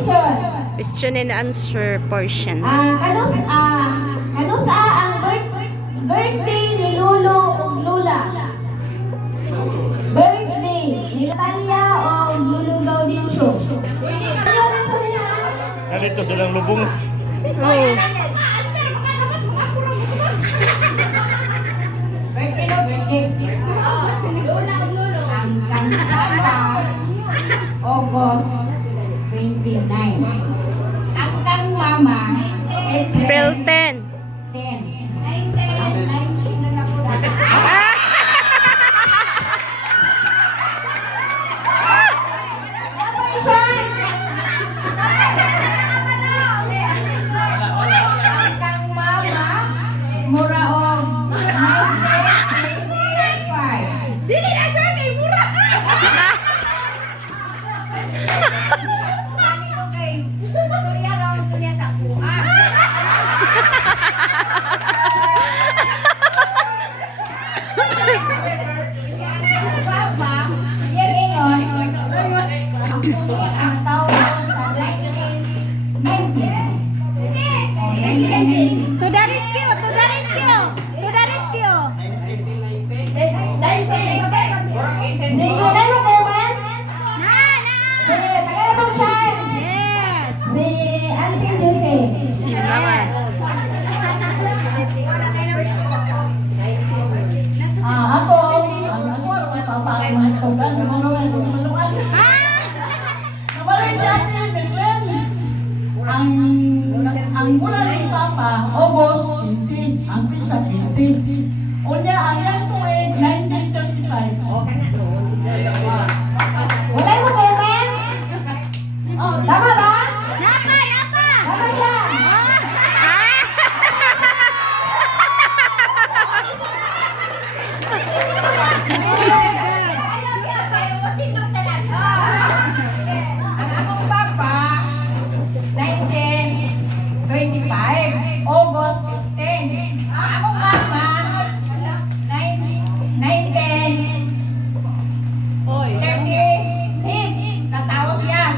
question. Question and answer portion. Ano sa ang birthday ni Lolo o Lula? Birthday ni Natalia o Lulu Gaudencio? Nalito silang lubong. Oh. Birthday no, birthday. Lula o Lolo. Ang papa, August 29. Ang kang mama, April 10. 10. Ang 19 na nakuha. Ang kang mama, Muraog 1985. Dili na sir kay mura. Surya raw dunia sa kuha. Papa, yan ingon. Ang taon sa 1990. To the rescue, to the rescue, to the rescue. Dahil sa Sige, na mo comment? na. Sige, tagay mo chance. Yes. Si Auntie Jose. Si Mama. Ako, papakamahan Namalay si Ate Meklen. Ang bulan ni Papa, August 15, ang pizza 15. Unya, ang yan tuwid, 1935. Wala mo comment? Oh, tama ba? Napa, napa. Tama yan. Ang akong papa, 1925, August 15. Ang akong mama, 1936. Natawa siya.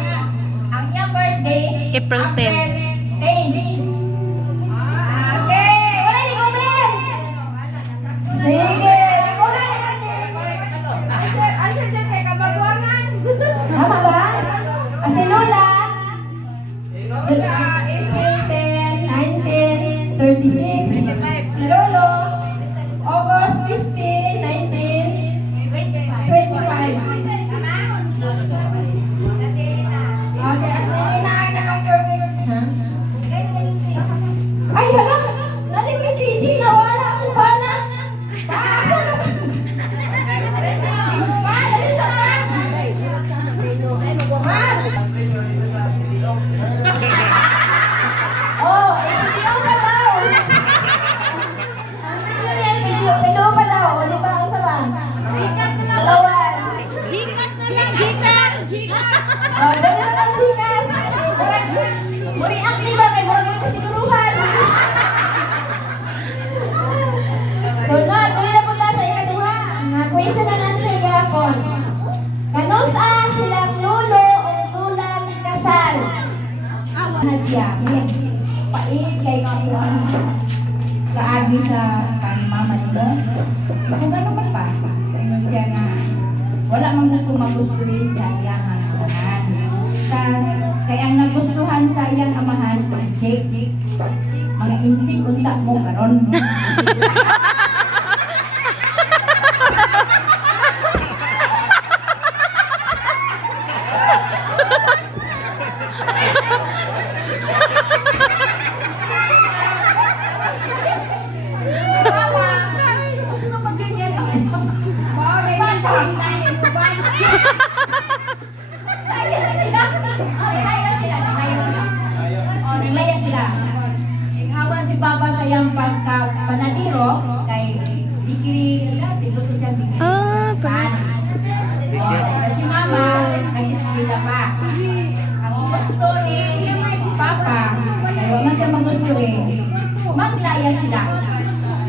Ang iyang birthday, April 10. 10. Okay, wala ni comment. Sige, wala ni Answer dyan kay kababuangan. Tama ba? Si Lola, si April 10, 1936. Si Lolo, August 15, 1925. Si Angelina ang nakapirgit. Ha? Ay, hala! Nani ko yung PG, nawala ako ba na? Paasa na ba? Ma, dali sa pa! Ma! Oh, i-video pa daw! Ang tingin niya, video pa daw. O, di ba? Ang sama? Gikas na lang. Dalawan. Gikas na lang. Gikas. Gikas. Oh, dali na lang, Chikas. Muri ang lima kay Murag may kasiguruhan. So, na, dali na po tayo sa ikaduha. Nga question and answer gapon. Kanusa silang lulo o lula ni kasal? Nadya, pait kay kaagi sa mama nito. Kung gano'n man pa, ayun siya na wala man gusto magustuhin sa iyang amahan. Kaya ang nagustuhan sa iyang amahan, inchik. Mga inchik, unta mo karon. Mama, gusto mo ganyan? Papa, naglaya sila. Habang si Papa sa iyang pagkapanadiro, kay bikiri, tigot siya bikiri. Ah, Si Mama, nag-isbila pa. Ang gusto ni Papa, kaya man siya magusto maglaya sila.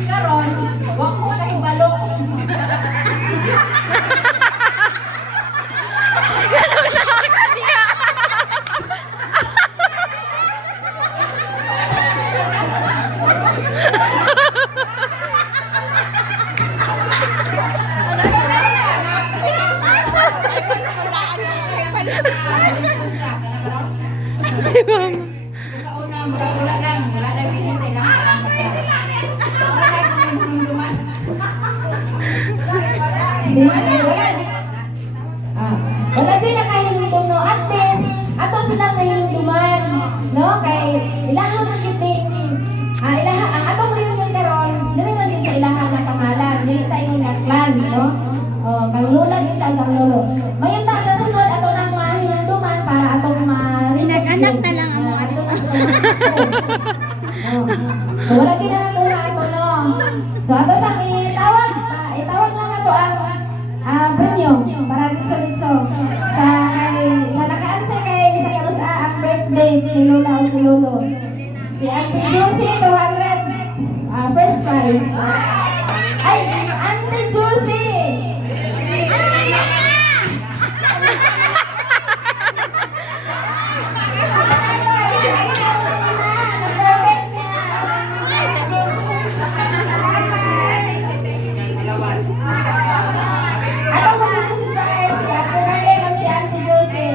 Karon, wag mo kay balok. Si mama. Kauna, wala lang pinitay lang. Wala lang dumduman. Sige, wala. Wala dyan na kayo ng no. At least, ato silang nahilunduman. No? Kay ilaha makiting. Ang atong reunion karon, dili na din sa ilaha na pangalan. Dili tayo na clan, no? Kang lula yun, kang lolo. Mayon ta sa sunod, ato nang mahilunduman para atong Pinag-anak na lang ang ato na So, wala ginagawa ato, no? So, ato sa itawag lang ato ang premium para dito sa naka-answer kay sa karusa ang birthday ni Lola o ni Lolo. Si Auntie Josie 200 first prize. Ay, Auntie Josie! Ano ko dito si Ate Marlene o si Auntie Josie?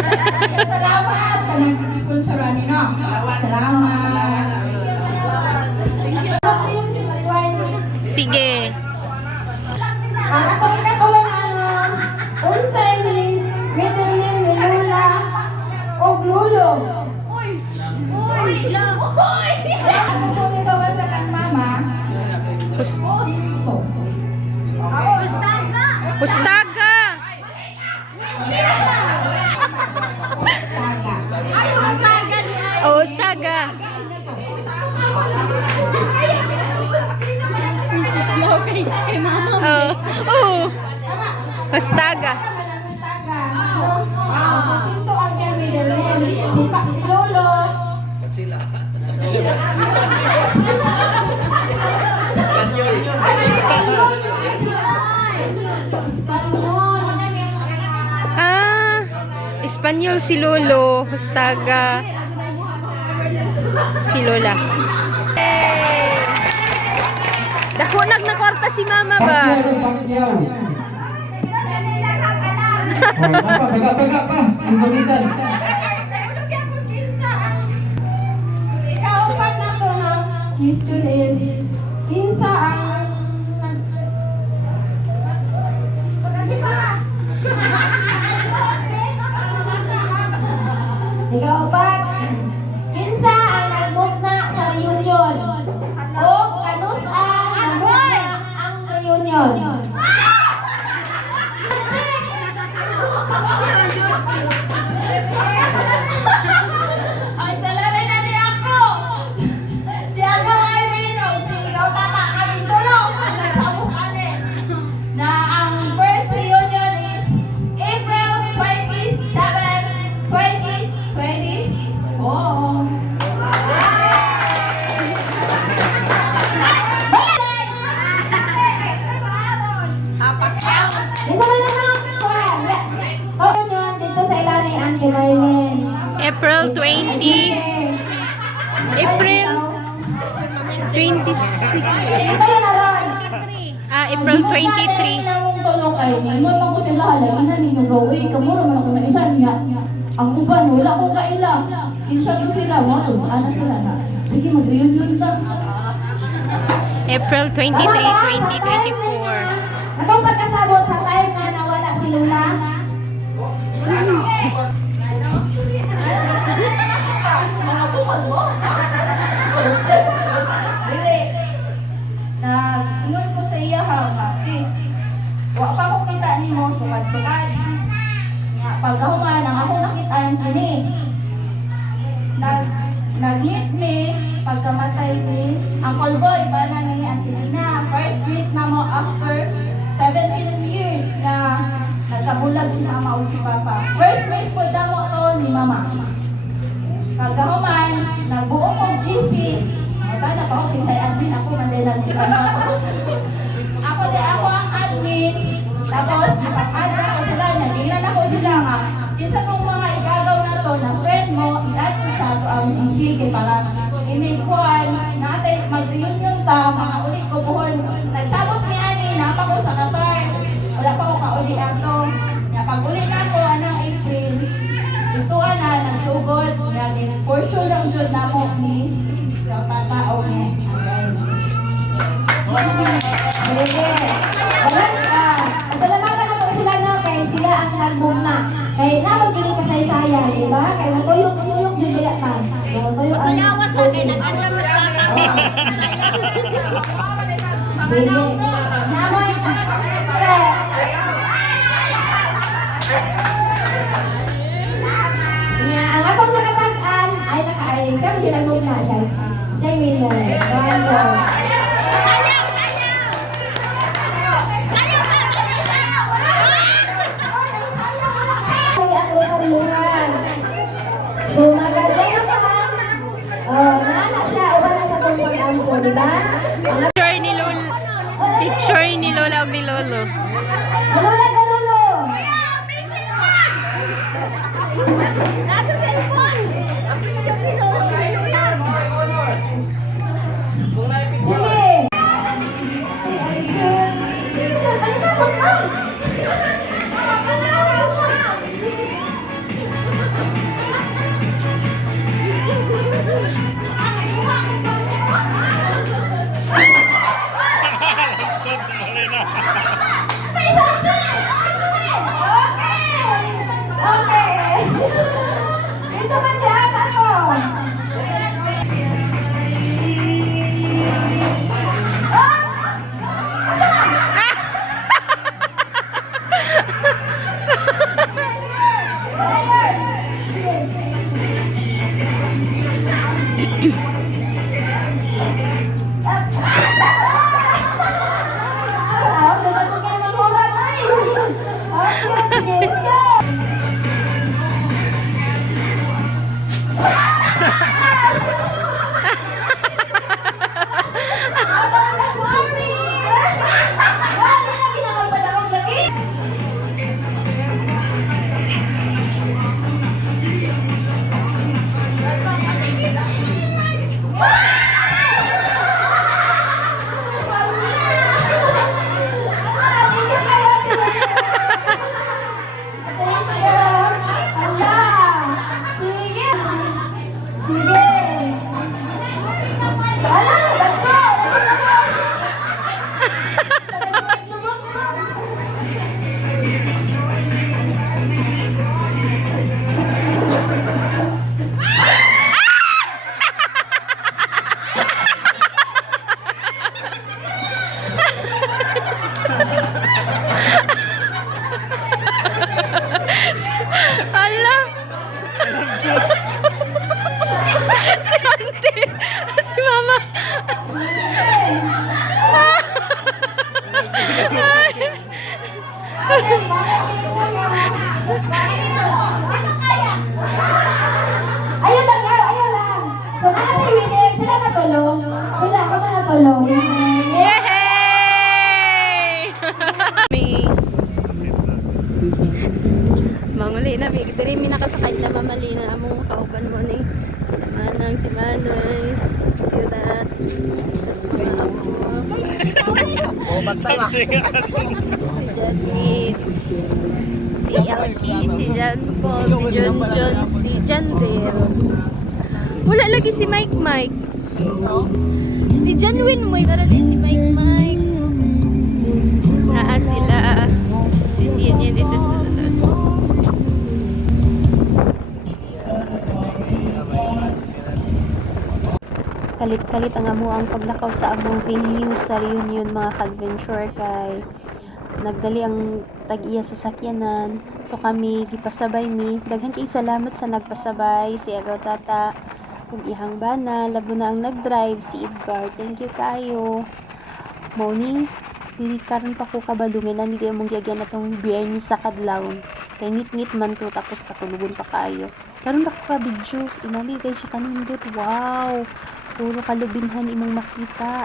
Salamat sa nag-sponsoran nino. Salamat. Sige. Ang atong katulungan unsay ni middle name ni Lola o Lolo. Ang po nito sa kang mama. Hus- Ito. Hustaga. Oh, hustaga. Slow kay mama. Oh. Oh. Hustaga. Mustaga. So sinto ang kaya middle name. Si Lolo. Espanyol. Espanyol si Lolo, Hustaga si Lola. Hey! Dakunag na kwarta si mama ba? Pacquiao. Paga pa. Imunitan. Ikaw pa na ko ha. Question is, kinsa ang Ikaw pa, kinsa ang nagmugna sa reunion? O kanus ang nagmugna ang reunion? Ay, salarin na rin ako! Si Agaw ay Rino, si Ikaw Tata, kami tulong ang nagsabukanin na ang first reunion is April 27, 2024. Isa ba naman? Okay yun, dito sa ilan ni Auntie Marlene. April 20, April 26. Ito na ron. April 23. Tulong kayo, mo man ko sila halagi na ninyo gawin. Kamura man ako na ilan niya. Ang uban, wala akong kailang. Kinsa to sila, ano sila sa. Sige, mag-reunion ta. April 23, 2024. Atong pagkasabot sa time nga nawala si Lula. Mga bukol mo. Dili. Nag-ingon ko sa iya ha, wa pa ko kita ni mo sukad-sukad. Nga pagkahuman ang ako nakitaan kini. Nag-meet me pagkamatay ni Uncle Boy bana ni Auntie Lina. First meet na mo after 17 years na nagkabulag si Mama o si Papa. First meet po damo to ni Mama. Pagkahuman, nagbuo kong GC. Bana pa ako kinsay admin ako mandilan ni Mama. Ako ang admin. Tapos, nakapad na ako sila. Nagingnan ako sila nga. Kinsa picture lang dyan na mo ni tao ni. Sige. Pasalamatan na po sila no, kay sila ang nagbuna. Kay naman gini kasaysayan, di ba? Kay matuyok-tuyok dyan bilat man. Matuyok ang... Salawas na kay nag-andam mas tatawa. Sige. Namoy. Nga, ang akong nakatag-an ay naka-ay. Siya ang ginagmog na siya. Siya yung winner. One, go. Sayaw! Sayaw! Sayaw! Sayaw! Ay, ang rosaryohan. So, magaling ka lang. Oh, nana siya. Uban na sa pagpag-am ko, di ba? Picture ni Lola. Picture ni Lola o ni Lolo. Galula, galulo. Nasa cellphone! Ang picture ni Lolo. Sige. Si Arjun. Si Arjun. Ano ka, mama? Okay. Bisa manjat ako. Ala! Si Auntie! Si Mama! Ayun lang, ayun lang. So, natin winner, sila natulong. Sila ako na natulong. Yay! Manguli na, big diri mi nakasakay na mamali na among kauban mo ni sila Manang, si Manoy, si Udat, tapos mga si Janine, si Elkie, si Jan Paul, si John John, si Jandel. Wala lagi si Mike Mike. Si Janwin mo, tara si Mike Mike. Sila. Sisiyan niya dito sa lulod. Kalit-kalit ang amo ang paglakaw sa among venue sa reunion mga ka-adventure kay nagdali ang tag-iya sa sakyanan. So kami gipasabay mi. Daghang kay salamat sa nagpasabay si Agaw Tata ug ihang bana labo na ang nag-drive si Edgar. Thank you kayo. Moni, dili karon pa ko kabalungin na hindi among gyagyan atong biyernes sa kadlawon. Kay ngit-ngit man to tapos katulugon pa kayo. Karon ra ko ka video, inali kay siya kanindot. Wow. Puro kalubinhan imong makita.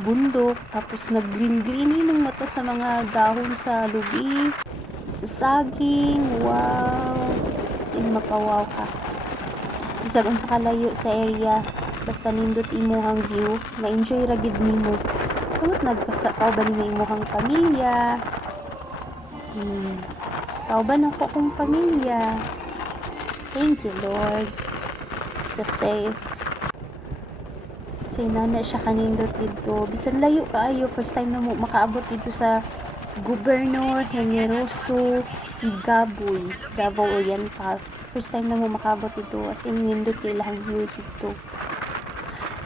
Bundok, tapos nag-green-green ng mata sa mga dahon sa lubi, sa saging. Wow. Sin makawaw ka. Bisag unsa kalayo sa area, basta nindot imuhang view, ma-enjoy ra gid nimo. Kamot nagkasakaw ba ni imuhang pamilya? Kauban ako kong pamilya. Thank you, Lord. Sa safe. Kasi nana siya kanindot dito. Bisan layo kaayo. First time na mo makaabot dito sa Governor Generoso Sigaboy, Davao Oriental. First time na mo makaabot dito. As in, nindot kay lahang view dito.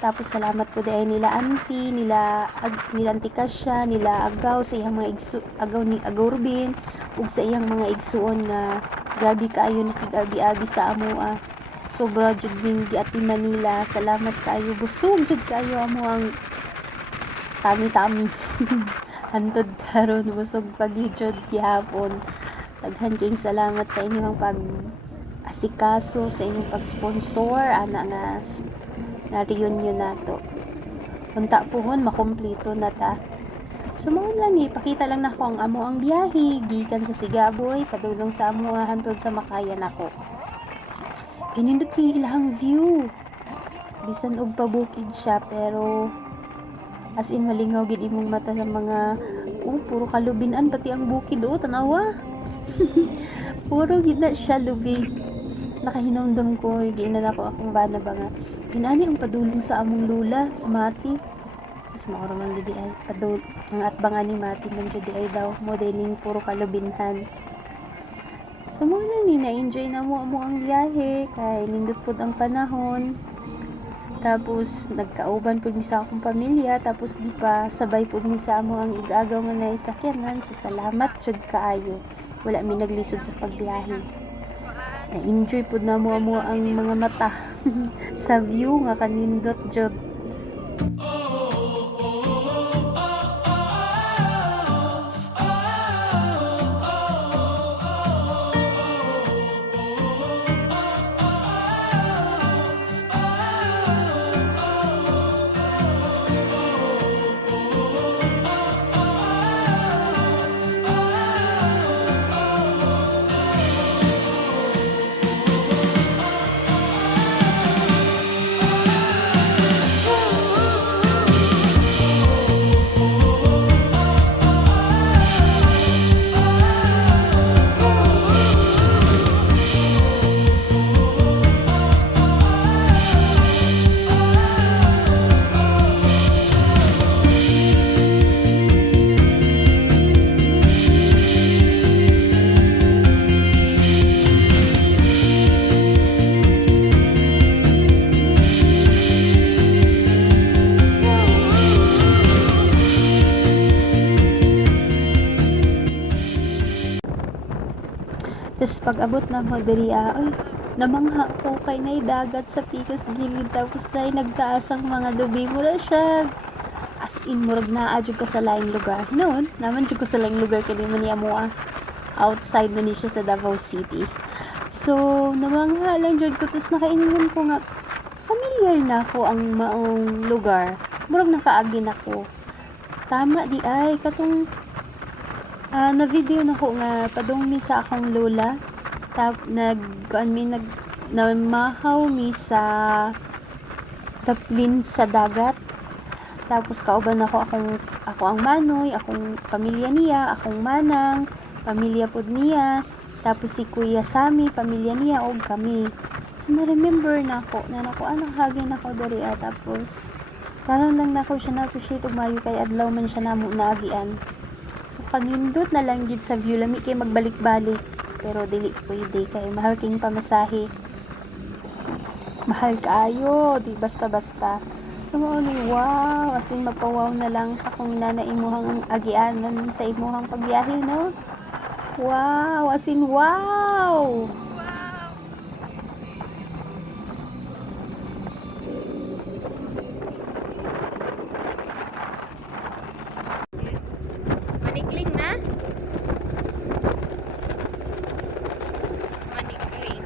Tapos salamat po dahil nila auntie, nila auntie Kasya, nila agaw sa iyang mga agaw ni Agaw Rubin, ug sa iyang mga igsuon nga grabe kaayo nakig-abi-abi sa amoa. Sobra jud ning giatiman nila. Salamat kaayo, busog jud kaayo amo ang tami-tami. Hantod karon busog pagjud gihapon. Daghan king salamat sa inyong pag asikaso, sa inyong pag-sponsor ana nga reunion nato. Unta puhon makumpleto na ta. Sumunod lang ni pakita lang nako ang amo ang biyahe gikan sa Sigaboy padulong sa amo hantod sa Makayan nako. Kay nindot kay ilahang view. Bisan og pabukid siya pero as in malingaw gid imong mata sa mga puro kalubinan pati ang bukid tanawa. Puro gid na siya lubi. Nakahinumdum ko giinan ako akong bana ba nga ginani ang padulong sa among lula sa Mati. Sus maoro man gid ay padul ang atbangan ni Mati man jud ay daw mo dining puro kalubinhan. So mo na na-enjoy na mo ang biyahe kay nindot pud ang panahon. Tapos nagkauban pud mi sa akong pamilya tapos di pa sabay pud mi sa amo ang igagaw nga naisakyanan. So salamat jud kaayo. Wala mi naglisod sa pagbiyahe. Na-enjoy pud na mo ang mga mata sa view nga kanindot jud. Tapos pag abot na mo diri ay namangha ko kay nay dagat sa pikas gilid tapos nay nagtaas ang mga lubi mo na siya. As in murag naa jud ka sa laing lugar. Noon, naman jud ko sa laing lugar kay di man niya mo outside na ni siya sa Davao City. So, namangha lang jud ko tapos nakaingon ko nga familiar na ako ang maong lugar. Murag nakaagi na ko. Tama di ay katong na video na ko nga padung mi sa akong lola namahaw mi sa taplin sa dagat tapos kauban ako ang manoy akong pamilya niya akong manang pamilya pod niya tapos si Kuya Sami pamilya niya og kami so na-remember na ako anong hagin ako diri tapos karon lang nako siya na-appreciate og maayo kay adlaw man siya namo naagian. So kanindot na lang gid sa view lami kay magbalik-balik pero dili pwede kay mahal king pamasahe. Mahal kaayo, di basta-basta. So mo ni wow, as in mapawaw na lang akong inana imuhang agianan sa imuhang pagbiyahe no. Wow, as in wow. Manikling na? Manikling.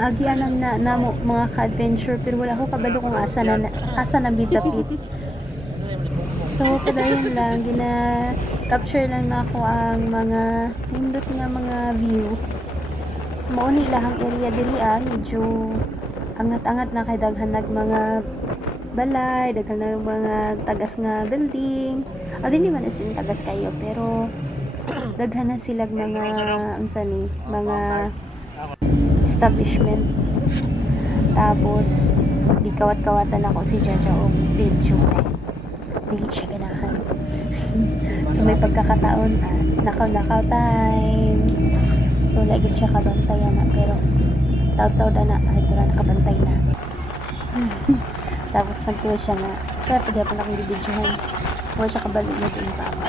ginaagianan na mo mga ka-adventure pero wala ko kabalo kung asa na bidapit. So padayon lang capture lang na ako ang mga nindot nga mga view. So mao ni ilahang area diri medyo angat-angat na kay daghan nag mga balay, daghan na mga tagas nga building. Di man asin tagas kayo pero daghan na sila mga unsa ni mga establishment. Tapos gikawat-kawatan ako si Jaja og video dili siya ganahan. So may pagkakataon nakaw time. So lagi siya kabantayan na pero taw-taw na ay tura nakabantay na. Tapos nagtuwa siya nga siya pagyapon akong videohan. Wala siya kabalik na din pa ako.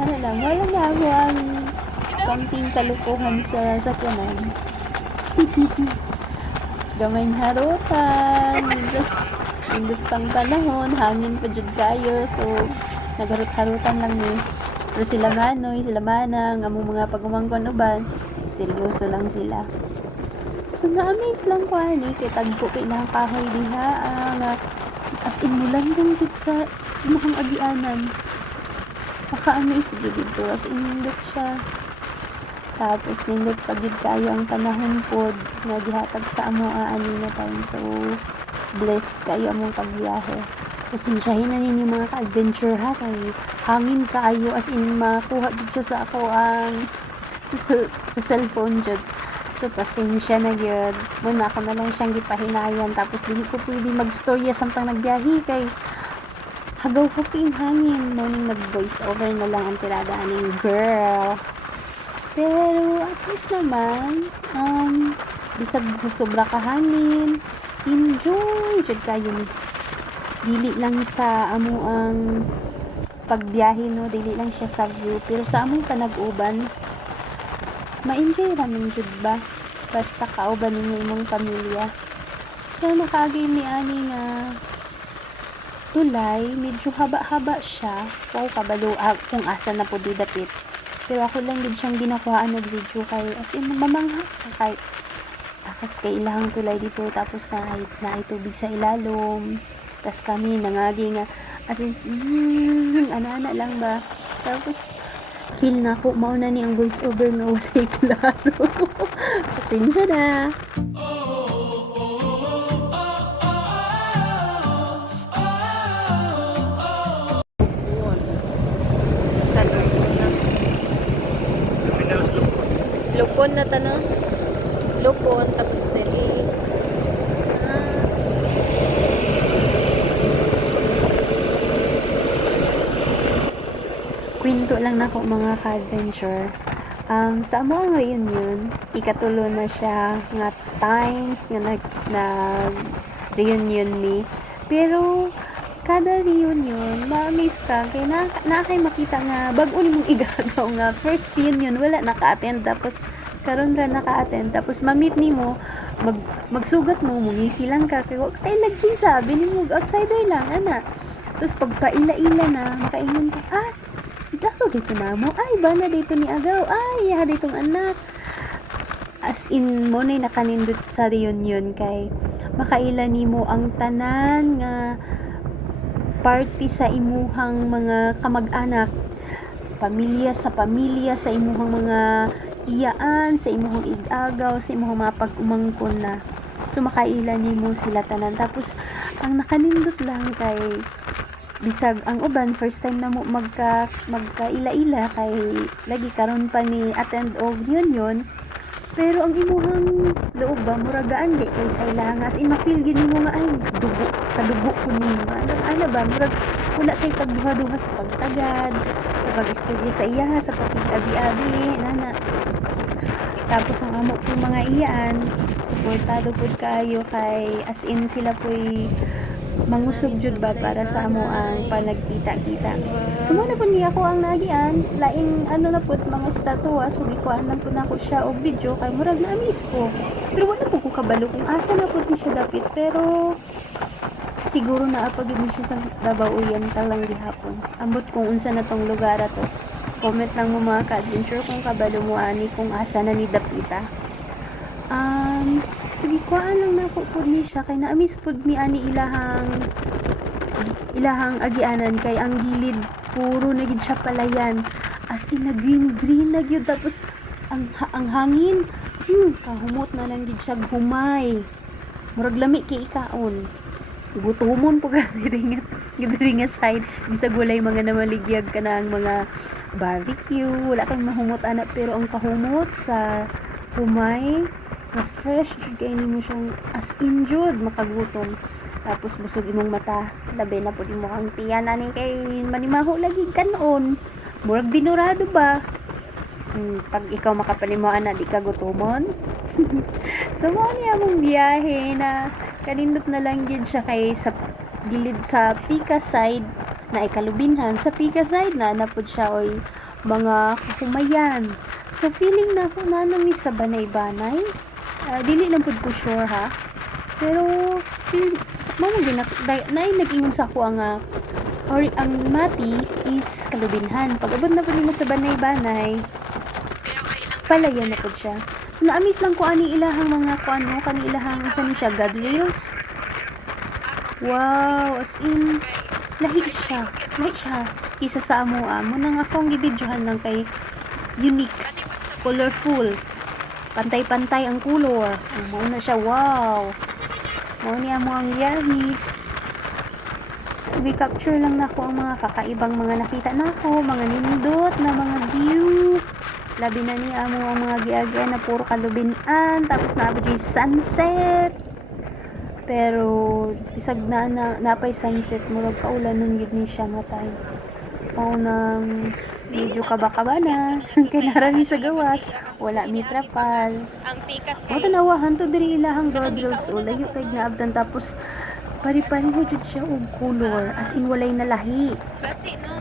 Wala na ako ang konting kalukuhan sa sakyanan. Gamay harutan, indot pang panahon, hangin pa jud kayo, so nagharut-harutan lang ni. Pero sila manoy, sila manang, among mga pagumangkon uban, seryoso lang sila. So na-amaze lang ko ani kay tagpo kay ilang kahoy diha nga as in mulandong jud sa imong agianan. Maka-amaze gid dito as in indot siya. Tapos nindot pagid kayo ang panahon pod nga gihatag sa amo ani na time. So blessed kayo among pagbiyahe. Pasensyahin na ninyo mga ka-adventure ha kay hangin kaayo as in makuha gid siya sa ako ang sa cellphone jud. So pasensya na gyud. Muna ako na lang siyang gipahinayan tapos dili ko pwede magstorya samtang nagbiyahe kay hagaw ko king hangin. Morning nag-voice over na lang ang tirada aning girl. Pero at least naman, bisag sa sobra kahangin, enjoy jud kayo ni. Dili lang sa amo ang pagbiyahe no, dili lang siya sa view, pero sa among panag-uban, ma-enjoy ramen jud ba? Basta kauban ninyo imong pamilya. So nakaagay ni ani nga tulay, medyo haba-haba siya. Wow, kabalo kung asa na po didapit. Pero ako lang din siyang ginakuhaan ng video kay as in mamangha kay takas kay ilahang tulay dito tapos na ay tubig sa ilalom. Tas kami nangagi nga as in ana-ana lang ba. Tapos feel na ko mao na ni ang voice over nga walay klaro. Pasensya na. Lupon na tanong. Lupon, tapos dili. Kwento lang na ko mga ka-adventure. Sa amo ang reunion, ikatulo na siya nga times nga nag-reunion ni. Pero kada reunion, ma-amaze ka kay na kay makita nga bag-o nimong igagaw nga first reunion wala naka-attend tapos karon ra naka-attend tapos ma-meet nimo magsugat mo mungisi lang ka kay laging sabi nimo outsider lang ana. Tapos pagpaila-ila na makaingon ka dako dito na mo ay bana dito ni agaw ay ya ditong anak as in mo na nakanindot sa reunion kay makaila nimo ang tanan nga party sa imuhang mga kamag-anak, pamilya sa imuhang mga iyaan, sa imuhang igagaw, sa imuhang mga pag-umangkon na. So makaila nimo sila tanan. Tapos ang nakanindot lang kay bisag ang uban first time na mo magkaila-ila kay lagi karon pa ni attend og reunion. Pero ang imuhang loob ba muragaan di kay sa ilang as in ma-feel gid mo nga ay kadugo ko nimo ano ba murag wala kay pagduha-duha sa pagtagad sa pag-istorya sa iya sa pag-abi-abi nana. Tapos ang amo po mga iyaan suportado pud kayo kay as in sila po'y mangusog jud ba para sa amo ang panagkita-kita. Sumuna po niya ako ang nagian, laing ano na pud mga estatwa, so gikuan lang pud nako siya og video kay murag na miss ko. Pero wala po ko kabalo kung asa na pud ni siya dapit, pero siguro na apagid ni siya sa Davao Oriental lang gihapon. Ambot kung unsa na tong lugar ato. Comment lang mo mga ka-adventure kung kabalo mo ani kung asa na ni Dapita. Sige, kuhaan lang na po ni siya kay na-miss pud mi ani ilahang agianan kay ang gilid puro na gid siya palayan, as in na green na gyud, tapos ang hangin kahumot na lang gid siya humay, murag lami kay ikaon, gutomon po gidiri nga side bisag walay mga namaligyag ka na ang mga barbecue, wala kang mahumot ana, pero ang kahumot sa humay na fresh jud kay nimo siyang as in jud makagutom. Tapos busog imong mata, labi na pud imo ang tiyan ani kay manimaho lagi kanon, murag dinurado ba. Pag ikaw makapanimuan na di ka gutomon. So mo niya mong biyahe na kanindot na lang gid siya kay sa gilid sa Pika side na ikalubinhan sa Pika side na napod siya oy mga kumayan. So feeling na ako na nami sa banay-banay. Dili lang pud ko sure ha. Pero feel mo nag-ingon sa ako or ang Mati is kalubinhan. Pag abot na pud mo sa banay-banay, palayan na pud siya. So naamis lang ko ani ilahang mga kuano kani ilahang sa ni siya God Rails. Wow, as in lahi siya isa sa amo nang akong gibidyohan lang kay unique, colorful, pantay-pantay ang color. Mao na siya, wow. Mao niya mo ang biyahe. So gi-capture lang nako ang mga kakaibang mga nakita nako, mga nindot na mga view. Labi na niya mo ang mga giagya na puro kalubinan, tapos naabot yung sunset. Pero bisag na napay sunset, murag kaulan nun gid ni siya nga time. Mao nang medyo kaba-kaba na kay narami sa gawas, wala mi trapal. Ang tikas Mo tanawahan to diri ilahang guardrails o layo kay naabdan, tapos pari-pareho jud siya og color, as in walay nalahi. basi no.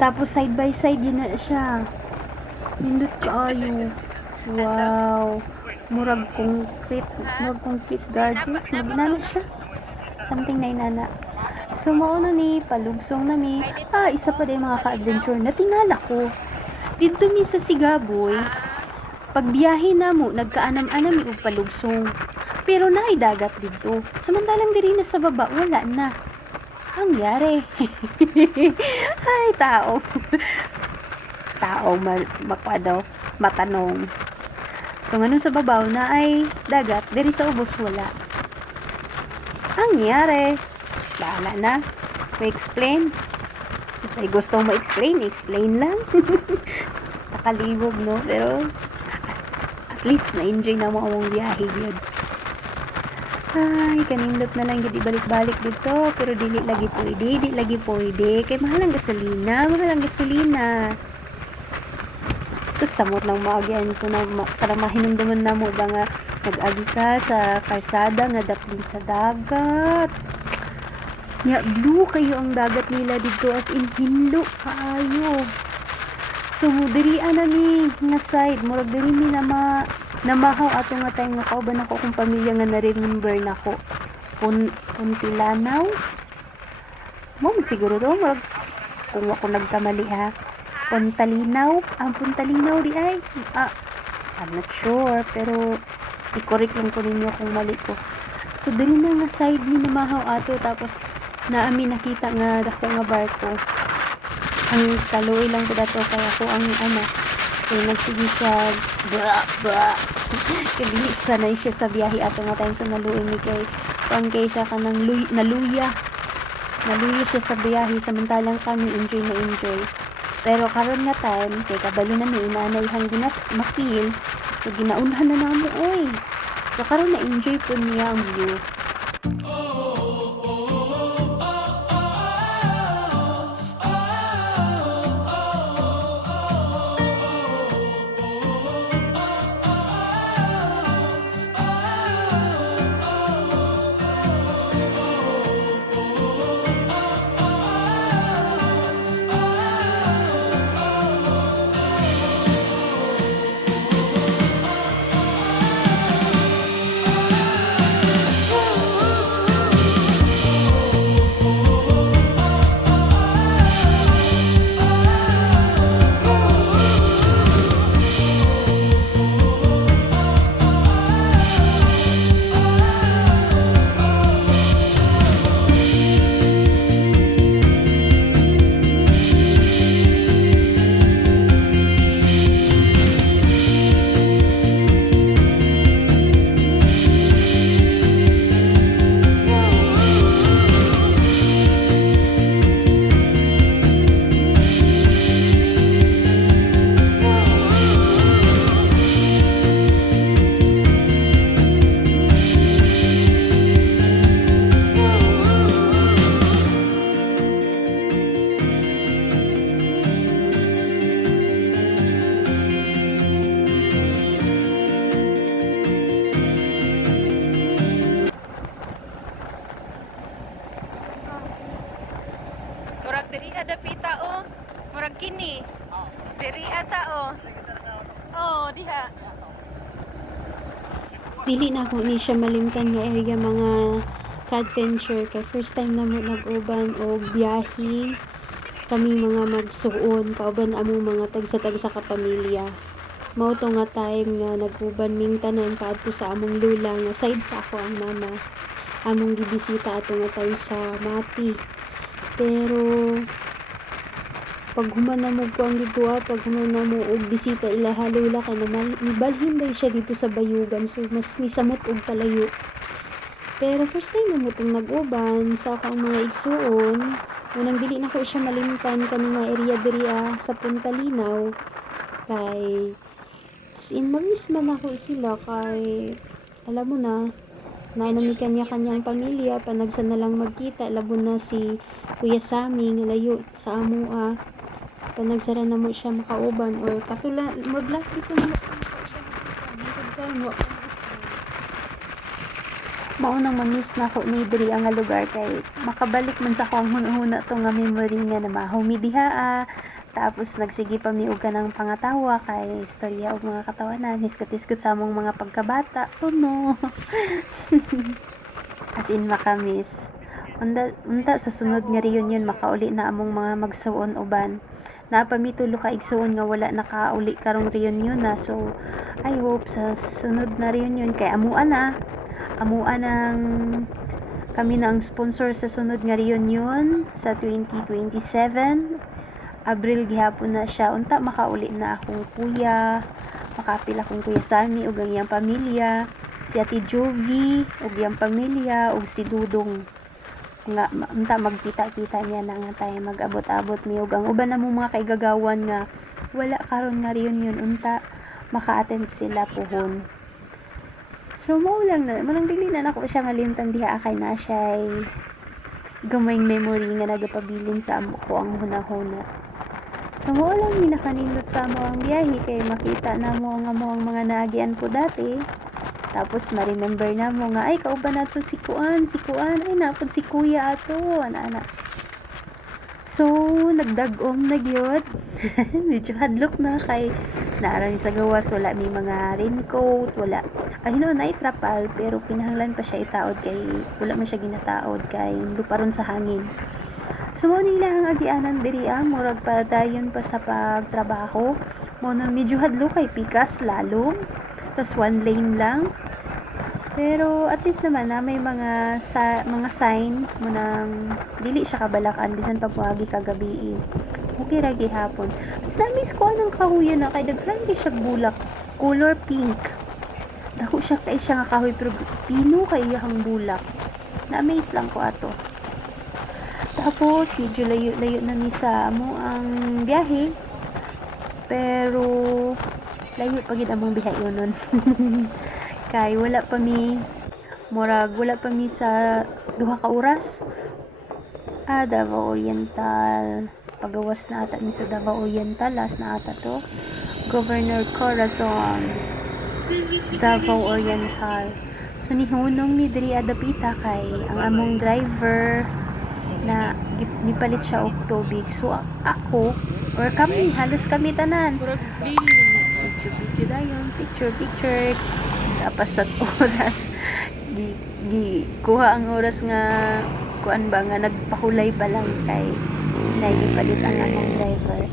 Tapos side by side yun na siya. Nindot kaayo. Wow. Murag concrete guardrails. Maginana siya. Something na inana. So mauna ni palugsong nami. Isa pa din mga ka-adventure na tingala ko. Dito mi sa Sigaboy, pagbiyahe na mo, nagkaanam-anam mi og palugsong. Pero naay dagat dito. Samantalang diri na sa baba, wala na. Ang yari. Ay, tao. Makwadaw, matanong. So, ganun sa babaw na ay dagat, diri sa ubos wala. Ang yari. Bahala na. Ma-explain. Kasi gusto mo explain lang. Nakalibog, no? Pero, at least, na-enjoy na mo ang biyahe, yun. Ay, kanindot na lang gid ibalik-balik dito, pero dili lagi pwede, kay mahal ang gasolina. So samot lang maagyan ko na para mahinumduman na mo ba nga nag-agi ka sa karsada nga daplin sa dagat. Nya blue kayo ang dagat nila dito, as in hinlo kaayo. So diri nami nga side, murag diri mi namahaw ato nga time nga kauban ako kung pamilya nga na-remember nako. Puntilanaw. Mo siguro do murag kung ako nagkamali ha. Puntalinaw. Ang Puntalinaw di ay. I'm not sure, pero i-correct lang ko ninyo kung mali ko. So diri na nga side ni namahaw ato, tapos naami nakita nga dako nga barko. Ang kaluoy lang ko dato kaya ako ang kaya nagsige siya kaya dili sanay siya sa biyahe ato nga time, so naluoy ni kay siya kanang naluya siya sa biyahe, samantalang kami enjoy. Pero karon nga time kay kabalo na ni inanayhan ma-feel, so ginaunhan na namo oy. So karon na enjoy po niya ang view. murag kini. Diri ata oh. Oh, diha. Dili na ako ni siya malimtan nga area mga ka-adventure kay first time na mo nag-uban og biyahe kami mga magsuon kauban among mga tagsa-tagsa ka pamilya. Mao to nga time nga nag-uban ming tanan paadto sa among lula nga side sa ako ang mama. Among gibisita ato nga time sa Mati. Pero pag human na mo ko ang dito pag human na mo og bisita ila halula ka naman ibalhin ba siya dito sa Bayugan so mas nisamot og kalayo. Pero first time na mo itong nag-uban sa akong mga igsuon, unang dili na ko siya malimtan kanina area diri sa Punta Linaw. Kay, as in, mamiss man ako sila kay, alam mo na nainami kanya-kanyang pamilya, panagsa na lang magkita, labo na si Kuya Sammy, layo sa amo panagsara na mo siya makauban, or katulad, mag-last ito na maunang mamiss na ko ni diri ang nga lugar kay makabalik man sa akong hunahuna to nga memory nga na mahumi diha tapos nagsigi pa mi og kanang pangatawa kay istorya og mga katawanan hisgot-hisgot sa among mga pagkabata oh no. As in makamiss unta sa sunod nga reunion makauli na among mga magsuon uban na pamitulo ka igsuon nga wala nakauli karong reunion na so I hope sa sunod na reunion kay amuan ang kami na ang sponsor sa sunod nga reunion sa 2027 Abril gihapon na siya unta makauli na akong kuya makapila akong kuya Sammy ug ang iyang pamilya si Ate Jovi ug iyang pamilya ug si Dudong nga unta magkita-kita niya na nga tayo mag-abot-abot mi ug ang uban namong mga kaigagawan nga wala karon nga reunion unta maka-attend sila pohon. So, mao lang na. Manang dili na ako siya malimtan diha kay na siya'y gamayng memory nga nagapabilin sa amo ko ang hunahuna. So, mao lang ni nakanindot sa amo ang biyahe kay makita na mo ang mga naagian ko dati. Tapos, ma-remember na mo nga, ay, kauban na to si Kuan, ay, napod si Kuya ato, ana. So, nagdagom na gyud. Medyo hadlok na kay naarang sa gawas wala may mga raincoat, wala. Na itrapal pero pinahanglan pa siya itaod kay wala man siya ginataod kay luparon sa hangin. So mo nila ang agianan diri murag pa dayon pa sa pagtrabaho. Mo na medyo hadlok kay pikas lalom. Tas one lane lang. Pero at least naman na may mga sign mo nang dili siya kabalakan bisan pag muagi kagabi. Okay ra gihapon. Tapos na-miss ko anong kahuyan na kay daghan kay siya bulak. Color pink. Dako siya kay siya nga kahoy pero pino kay iyang bulak. Na-amaze lang ko ato. Tapos medyo layo na ni sa amo ang biyahe. Pero layo pa gid among biyahe nun. Kay wala pa mi sa 2 ka oras. Davao Oriental. Pagawas na ata mi sa Davao Oriental, last na ata to. Governor Corazon. Davao Oriental. So nihunong ni diri adapita kay ang among driver na nipalit siya og tubig. So ako or kami halos kami tanan. Picture dayon, picture. Apas sa oras di kuha ang oras nga kuan ba nga nagpahulay pa lang kay naipalit ang among driver.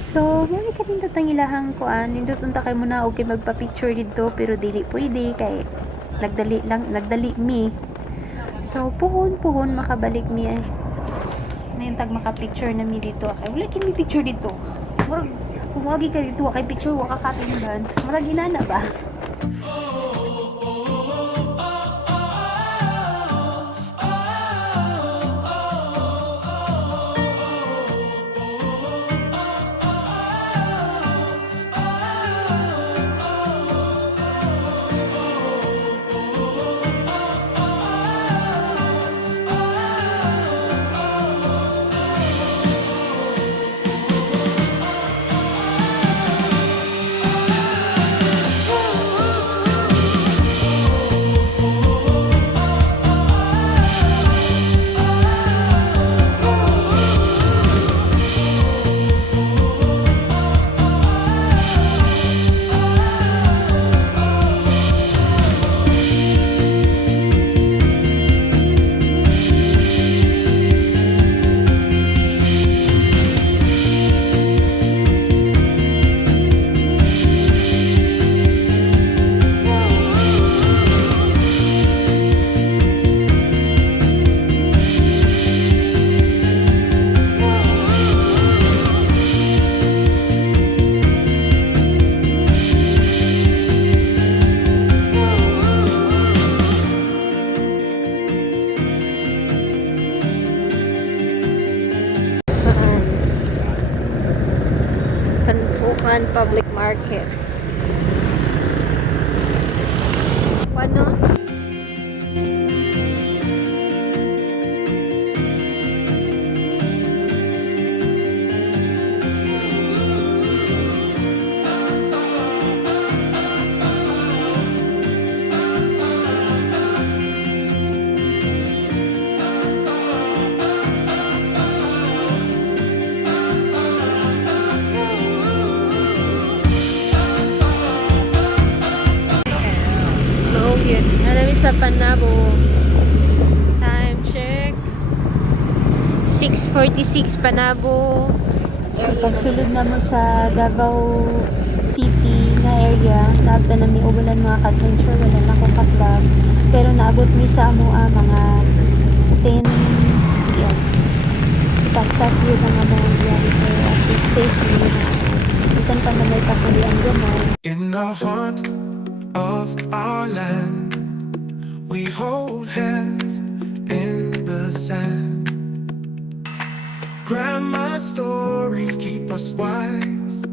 So, mami kanindot ang ilahang kuan, nindot unta kay muna okay magpa-picture dito pero dili pwede kay nagdali mi. So, puhon makabalik mi ay. Nayintag maka-picture na mi dito kay wala kini picture dito. Murag kumagi ka dito kay picture wa ka dance. Murag inana ba? Diliman Public Market. Ano? Maong yun. Nalami sa Panabo. Time check. 6:46 Panabo. So, pagsulod na mo sa Davao City na area, naabta na may ubulan mga ka-adventure, wala na akong katlab. Pero naabot mi sa amo mga 10 p.m. So, tas-tas yun ang mga biyahe ko. At least safe nyo na. Isan pa na may kakulian gamay. In the heart of our land, we hold hands in the sand. Grandma's stories keep us wise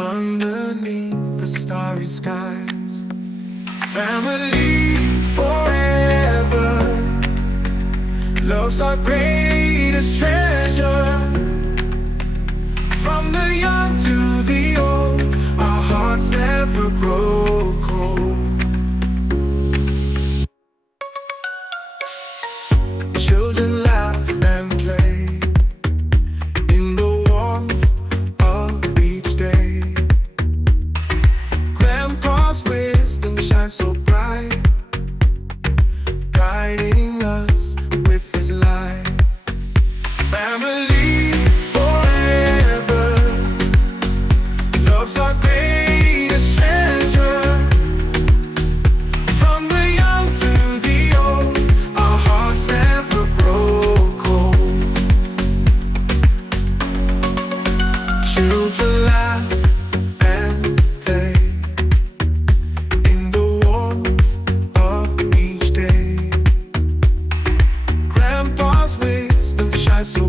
underneath the starry skies. Family forever, love's our greatest treasure. From the young to the old, our hearts never grow cold. Children laugh and play in the warmth of each day. Grandpa's wisdom shines so bright, guiding us with his light. Family forever, love's our greatest treasure. From the young to the old, our hearts never grow cold. Children laugh and play in the warmth of each day. Grandpa's wisdom shines so